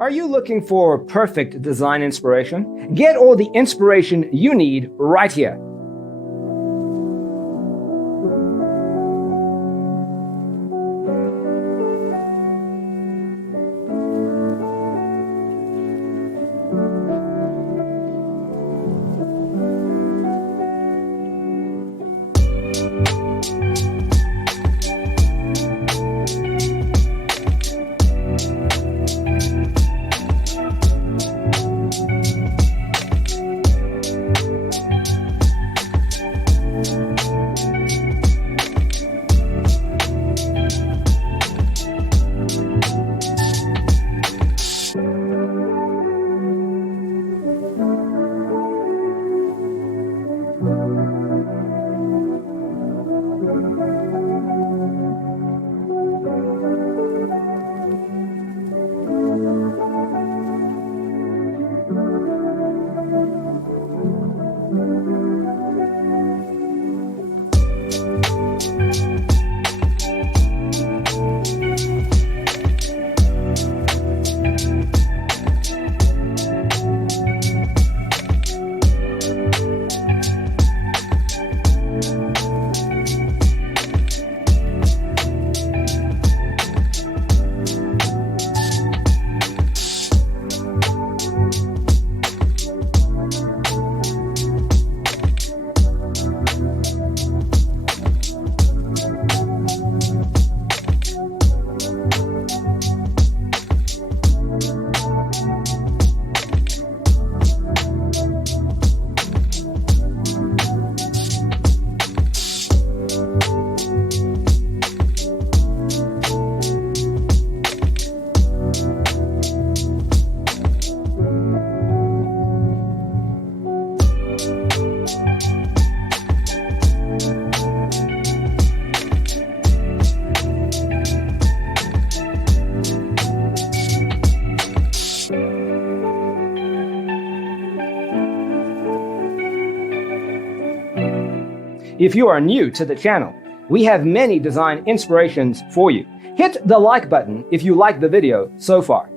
Are you looking for perfect design inspiration? Get all the inspiration you need right here. If you are new to the channel, we have many design inspirations for you. Hit the like button if you like the video so far.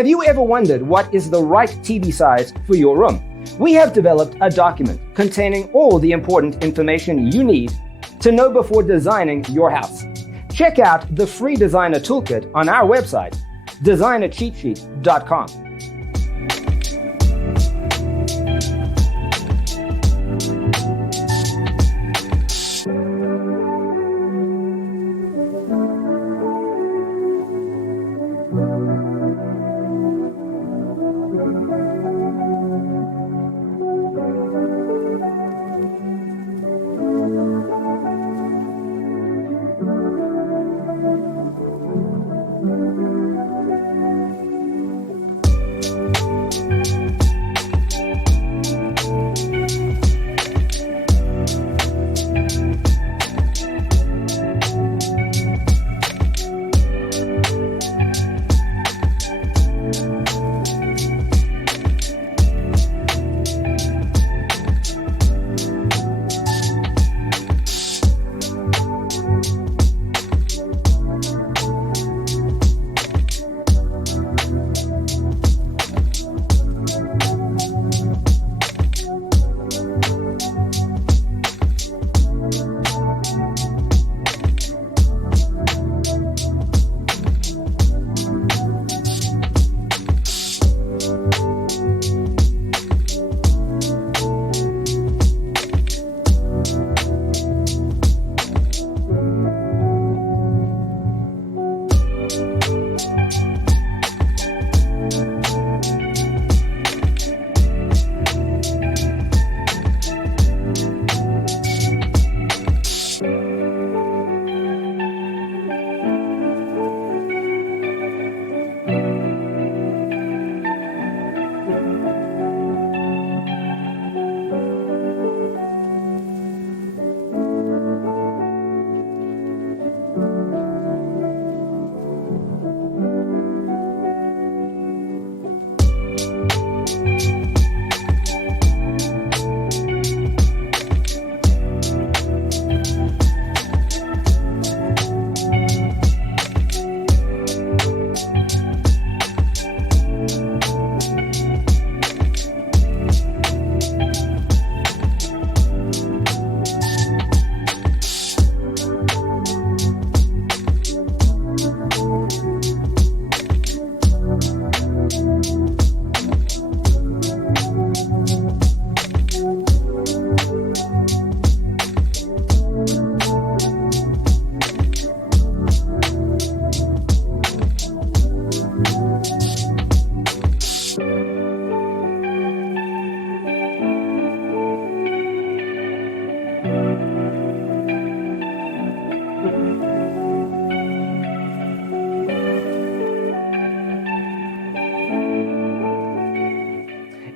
Have you ever wondered what is the right TV size for your room? We have developed a document containing all the important information you need to know before designing your house. Check out the free designer toolkit on our website, designercheatsheet.com.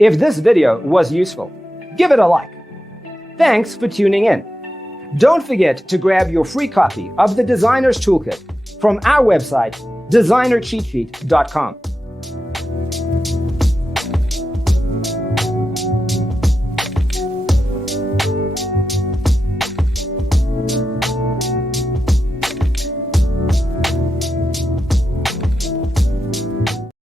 If this video was useful, give it a like. Thanks for tuning in. Don't forget to grab your free copy of the Designer's Toolkit from our website, designercheatsheet.com.